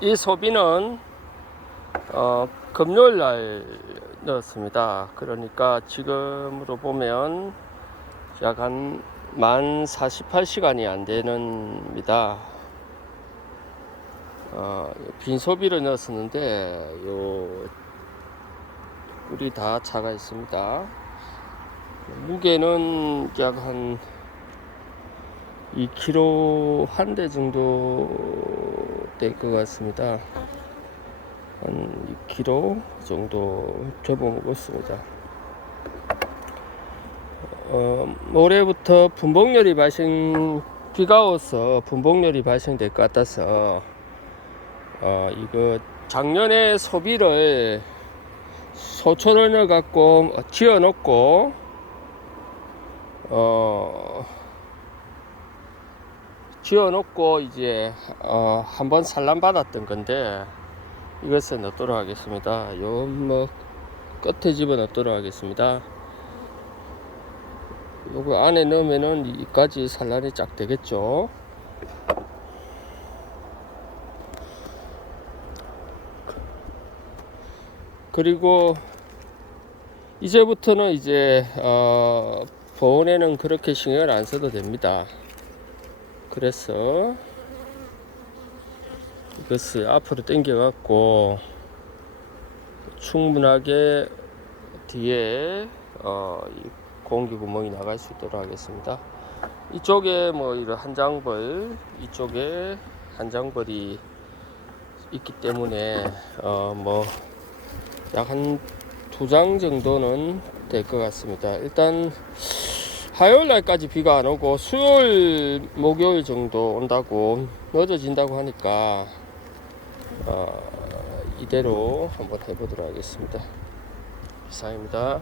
이 소비는 어, 금요일 날 넣었습니다. 그러니까 지금으로 보면 약한 만 48시간이 안 되는입니다. 어, 빈 소비를 넣었었는데 요 꿀이 다 차가 있습니다. 무게는 약 한 2kg 한 대 정도 될 것 같습니다. 한 2kg 정도 접어먹었습니다. 어, 올해부터 분봉열이 발생, 비가 와서 분봉열이 발생될 것 같아서, 어, 이거 작년에 소비를 소초를 넣어갖고 지어 놓고, 어, 지어 놓고 이제, 어, 한번 산란 받았던 건데, 이것을 넣도록 하겠습니다. 요, 뭐, 끝에 집어 넣도록 하겠습니다. 요거 안에 넣으면은 이까지 산란이 쫙 되겠죠. 그리고 이제부터는 이제 어, 보온에는 그렇게 신경을 안 써도 됩니다. 그래서 이것을 앞으로 당겨 갖고 충분하게 뒤에 어, 이 공기 구멍이 나갈 수 있도록 하겠습니다. 이쪽에 뭐 이런 한 장벌, 이쪽에 한 장벌이 있기 때문에 어 뭐 약 한 두 장 정도는 될 것 같습니다. 일단 화요일 날까지 비가 안 오고 수요일, 목요일 정도 온다고 늦어진다고 하니까 어, 이대로 한번 해보도록 하겠습니다. 이상입니다.